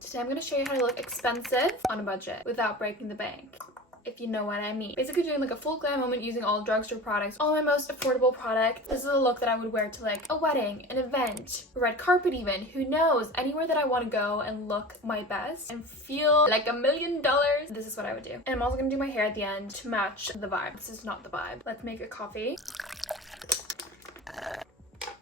Today I'm going to show you how to look expensive on a budget without breaking the bank, if you know what I mean. Basically doing like a full glam moment using all drugstore products, all my most affordable products. This is a look that I would wear to like a wedding, an event, a red carpet even, who knows, anywhere that I want to go and look my best and feel like $1 million. This is what I would do. And I'm also going to do my hair at the end to match the vibe. This is not the vibe. Let's make a coffee.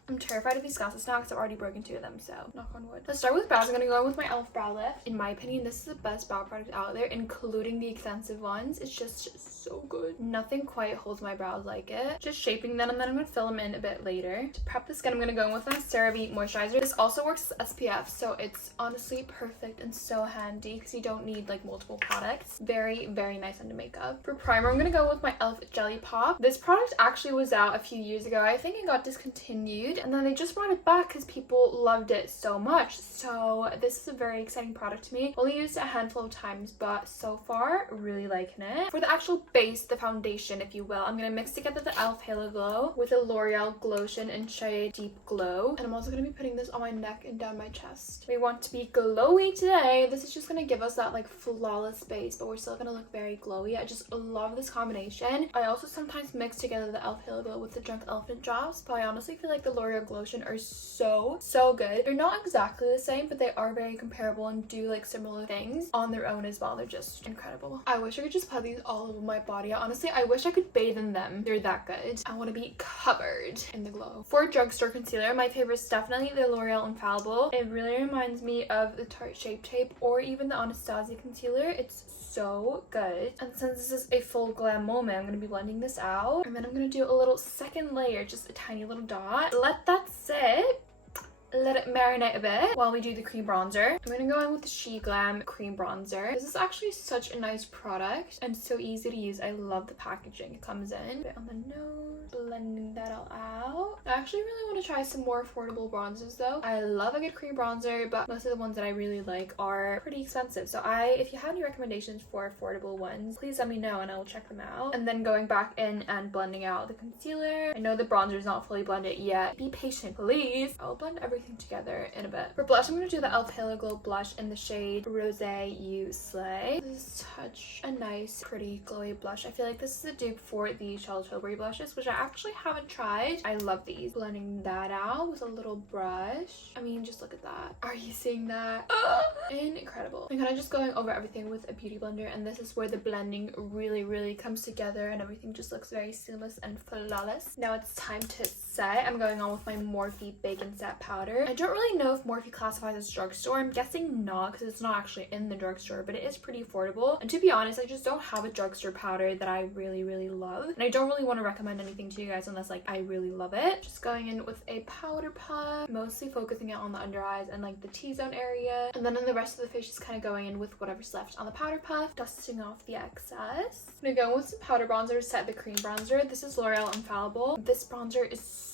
I'm terrified of these glasses now because I've already broken 2 of them, so knock on wood. Let's start with brows. I'm going to go in with my e.l.f. brow lift. In my opinion, this is the best brow product out there, including the expensive ones. It's just so good. Nothing quite holds my brows like it. Just shaping them, and then I'm going to fill them in a bit later. To prep the skin, I'm going to go in with my CeraVe moisturizer. This also works as SPF, so it's honestly perfect and so handy because you don't need like multiple products. Very, very nice under makeup. For primer, I'm going to go with my e.l.f. Jelly Pop. This product actually was out a few years ago. I think it got discontinued, and then they just brought it back because people loved it so much. So this is a very exciting product to me. Only used it a handful of times, but so far really liking it. For the actual base, the foundation if you will, I'm going to mix together the e.l.f. Halo Glow with a L'Oreal Glotion in shade Deep Glow, and I'm also going to be putting this on my neck and down my chest. We want to be glowy today. This is just going to give us that like flawless base, but we're still going to look very glowy. I just love this combination. I also sometimes mix together the e.l.f. Halo Glow with the Drunk Elephant drops, but I honestly feel like the L'Oreal Glotion are so good. They're not exactly the same, but they are very comparable and do like similar things on their own as well. They're just incredible. I wish I could just put these all over my body. Honestly, I wish I could bathe in them. They're that good. I want to be covered in the glow. For drugstore concealer, my favorite is definitely the L'Oreal Infallible. It really reminds me of the Tarte Shape Tape or even the Anastasia concealer. It's so good. And since this is a full glam moment, I'm going to be blending this out, and then I'm going to do a little second layer, just a tiny little dot. Let that sit. Let it marinate a bit while we do the cream bronzer. I'm gonna go in with the She Glam cream bronzer. This is actually such a nice product and so easy to use. I love the packaging it comes in. A bit on the nose, blending that all out. I actually really want to try some more affordable bronzers though. I love a good cream bronzer, but most of the ones that I really like are pretty expensive. So if you have any recommendations for affordable ones, please let me know and I will check them out. And then going back in and blending out the concealer. I know the bronzer is not fully blended yet. Be patient, please. I'll blend everything together in a bit. For blush, I'm going to do the e.l.f. Halo Glow blush in the shade Rosé You Slay. This is such a nice, pretty, glowy blush. I feel like this is a dupe for the Charlotte Tilbury blushes, which I actually haven't tried. I love these. Blending that out with a little brush. I mean, just look at that. Are you seeing that? Incredible. I'm kind of just going over everything with a beauty blender, and this is where the blending really comes together and everything just looks very seamless and flawless. Now it's time to set. I'm going on with my Morphe Bacon Set powder. I don't really know if Morphe classifies as drugstore. I'm guessing not because it's not actually in the drugstore, but it is pretty affordable. And to be honest, I just don't have a drugstore powder that I really love. And I don't really want to recommend anything to you guys unless like I really love it. Just going in with a powder puff, mostly focusing it on the under eyes and like the T-zone area. And then in the rest of the face, just kind of going in with whatever's left on the powder puff, dusting off the excess. I'm gonna go in with some powder bronzer to set the cream bronzer. This is L'Oreal Infallible. This bronzer is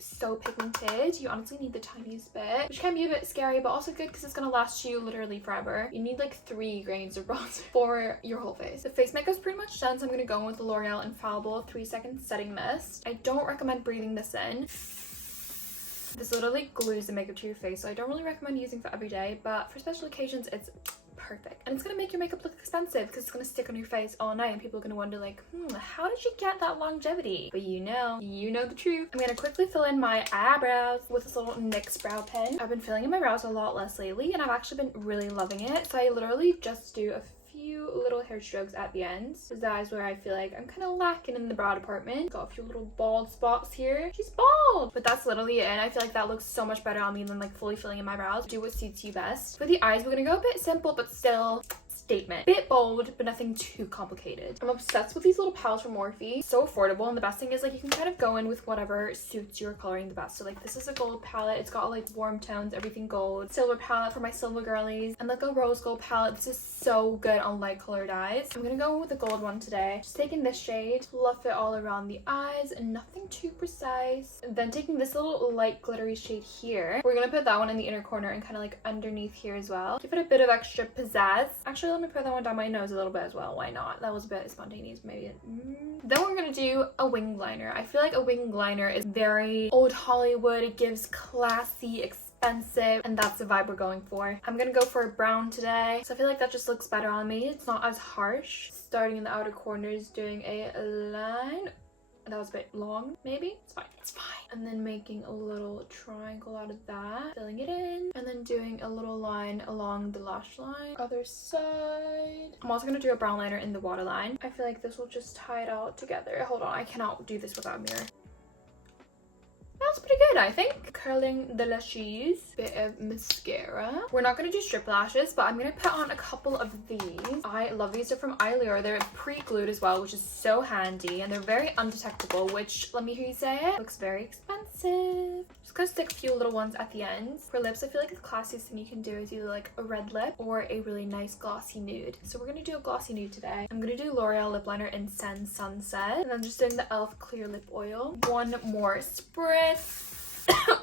so pigmented. You honestly need the tiniest bit, which can be a bit scary but also good because it's gonna last you literally forever. You need like 3 grains of bronzer for your whole face. The face makeup's pretty much done, so I'm gonna go in with the L'Oreal Infallible 3-second setting mist. I don't recommend breathing this in. This literally glues the makeup to your face, so I don't really recommend using for every day, but for special occasions it's perfect. And it's gonna make your makeup look expensive because it's gonna stick on your face all night and people are gonna wonder like, how did you get that longevity? But you know the truth. I'm gonna quickly fill in my eyebrows with this little NYX brow pen. I've been filling in my brows a lot less lately and I've actually been really loving it. So I literally just do a few little hair strokes at the end. So that is where I feel like I'm kind of lacking in the brow department. Got a few little bald spots here. She's bald! But that's literally it, and I feel like that looks so much better on me than like fully filling in my brows. Do what suits you best. For the eyes, we're gonna go a bit simple but still statement. Bit bold, but nothing too complicated. I'm obsessed with these little palettes from Morphe. So affordable, and the best thing is like you can kind of go in with whatever suits your coloring the best. So like this is a gold palette. It's got like warm tones, everything gold. Silver palette for my silver girlies, and like a rose gold palette. This is so good on light colored eyes. I'm gonna go with the gold one today. Just taking this shade, fluff it all around the eyes, and nothing too precise. And then taking this little light glittery shade here, we're gonna put that one in the inner corner and kind of like underneath here as well. Give it a bit of extra pizzazz. Actually, let me put that one down my nose a little bit as well. Why not? That was a bit spontaneous, maybe. Then we're gonna do a wing liner. I feel like a wing liner is very old Hollywood. It gives classy, expensive, and that's the vibe we're going for. I'm gonna go for a brown today, so I feel like that just looks better on me. It's not as harsh. Starting in the outer corners, doing a line. That was a bit long, maybe? It's fine. It's fine. And then making a little triangle out of that, filling it in, and then doing a little line along the lash line. Other side. I'm also gonna do a brown liner in the waterline. I feel like this will just tie it all together. Hold on, I cannot do this without a mirror. That's pretty good, I think. Curling the lashes, bit of mascara. We're not going to do strip lashes, but I'm going to put on a couple of these. I love these. They're from Eyelure. They're pre-glued as well, which is so handy, and they're very undetectable, which, let me hear you say it, looks very expensive. Just going to stick a few little ones at the ends. For lips, I feel like the classiest thing you can do is either like a red lip or a really nice glossy nude. So we're going to do a glossy nude today. I'm going to do L'Oreal lip liner in Sen Sunset, and I'm just doing the e.l.f. clear lip oil. One more spritz.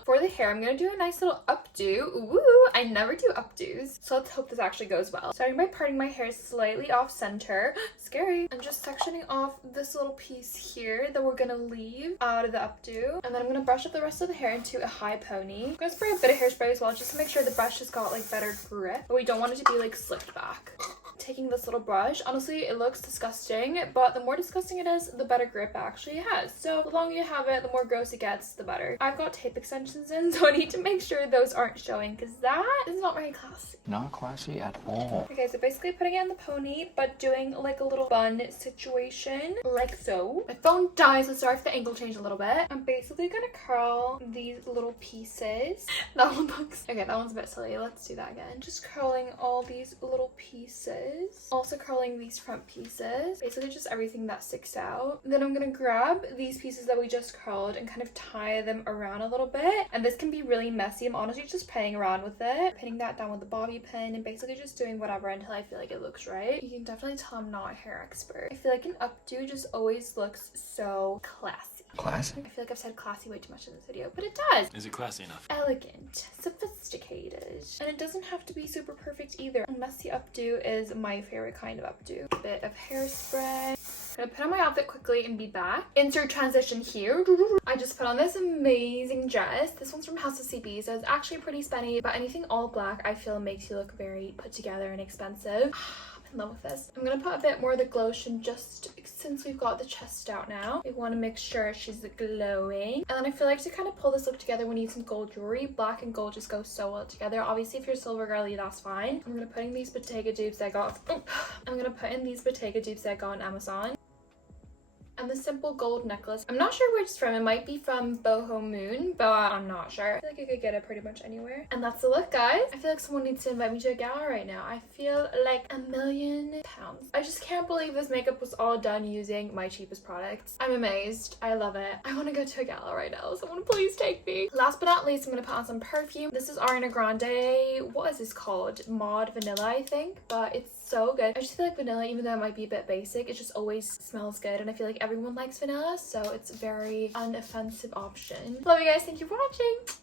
For the hair, I'm gonna do a nice little updo. Ooh, I never do updos, so let's hope this actually goes well. Starting by parting my hair slightly off center. Scary. I'm just sectioning off this little piece here that we're gonna leave out of the updo, and then I'm gonna brush up the rest of the hair into a high pony. I'm gonna spray a bit of hairspray as well, just to make sure the brush has got like better grip, but we don't want it to be like slicked back. Taking this little brush, honestly it looks disgusting, but the more disgusting it is, the better grip it actually has. So the longer you have it, the more gross it gets, the better. I've got tape extensions in, so I need to make sure those aren't showing, because that is not very classy. Not classy at all. Okay, so basically putting it in the pony, but doing like a little bun situation, like so. My phone dies, so sorry if the angle changed a little bit. I'm basically gonna curl these little pieces. That one looks... Okay, that one's a bit silly. Let's do that again. Just curling all these little pieces. Also curling these front pieces. Basically just everything that sticks out. Then I'm gonna grab these pieces that we just curled and kind of tie them around a little bit. And this can be really messy. I'm honestly just playing around with it. Pinning that down with the bobby pin and basically just doing whatever until I feel like it looks right. You can definitely tell I'm not a hair expert. I feel like an updo just always looks so classy. Classy? I feel like I've said classy way too much in this video, but it does. Is it classy enough? Elegant, sophisticated, and it doesn't have to be super perfect either. A messy updo is my favorite kind of updo. A bit of hairspray. I'm gonna put on my outfit quickly and be back. Insert transition here. I just put on this amazing dress. This one's from House of CB, so it's actually pretty spenny, but anything all black I feel makes you look very put together and expensive. In love with this. I'm gonna put a bit more of the glotion just since we've got the chest out now. We want to make sure she's glowing. And then I feel like to kind of pull this look together, we need some gold jewelry. Black and gold just go so well together. Obviously, if you're silver girly, that's fine. I'm gonna put in these Bottega dupes I got. I'm gonna put in these Bottega dupes I got on Amazon. And the simple gold necklace. I'm not sure where it's from. It might be from Boho Moon, but I'm not sure. I feel like I could get it pretty much anywhere. And that's the look, guys. I feel like someone needs to invite me to a gala right now. I feel like £1,000,000. I just can't believe this makeup was all done using my cheapest products. I'm amazed. I love it. I want to go to a gala right now. Someone please take me. Last but not least, I'm going to put on some perfume. This is Ariana Grande. What is this called? Mod Vanilla, I think. But it's so good. I just feel like vanilla, even though it might be a bit basic, it just always smells good, and I feel like everyone likes vanilla, so it's a very unoffensive option. Love you guys. Thank you for watching.